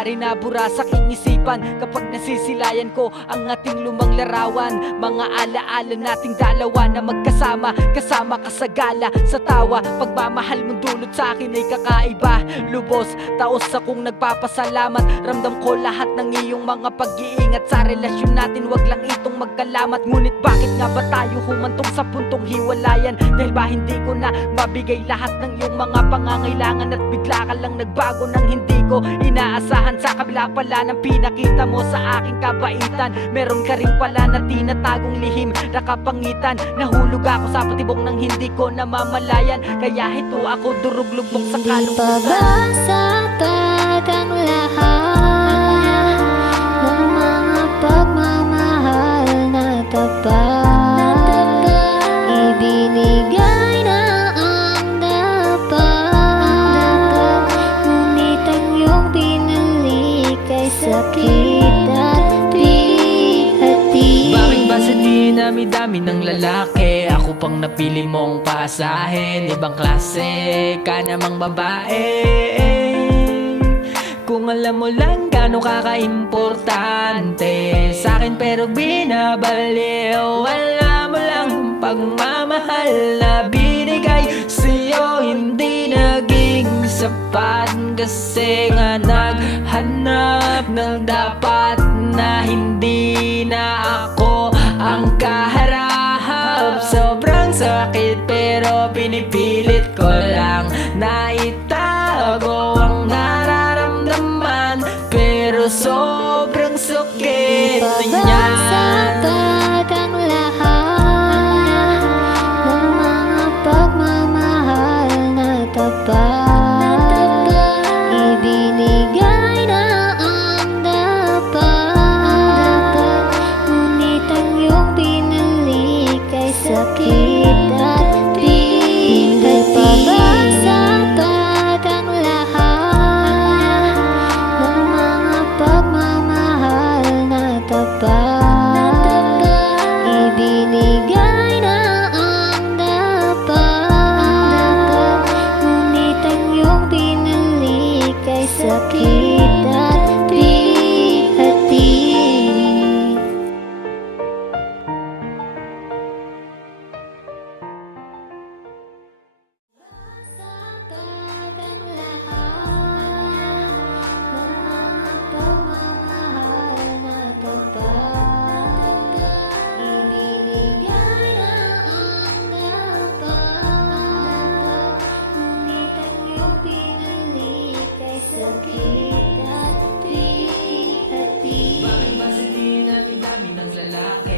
hari na burasak iniisip isipan Kapag nasisilayan ko ang ating lumang larawan. Mga alaala nating dalawa na magkasama Kasama ka sa gala, sa tawa. Pagmamahal mong dulot sa akin ay kakaiba. Lubos, taos akong nagpapasalamat. Ramdam ko lahat ng iyong mga pag-iingat Sa relasyon natin. Wag lang itong magkalamat. Ngunit bakit nga ba tayo humantong sa puntong hiwalayan? Dahil ba hindi ko na mabigay lahat ng iyong mga pangangailangan At bigla ka lang nagbago ng hindi ko inaasahan? Sa kabila pala ng pinakita mo sa aking kabaitan. Meron ka rin pala na tinatagong lihim Nakapangitan Nahulog ako sa patibong ng hindi ko namamalayan. Kaya ito ako durug-lubok sa Di pa kalungkutan. ba sapat sa dinami-dami ng lalaki. Ako pang napili mong pasahin. Ibang klase ka namang babae. Kung alam mo lang gaano kaka-importante Sa'kin pero binabaliw. Alam mo lang ang pagmamahal na binigay Sa'yo. Hindi naging sapat Kasi nga naghanap ng dapat nararamdaman Pero kita yeah.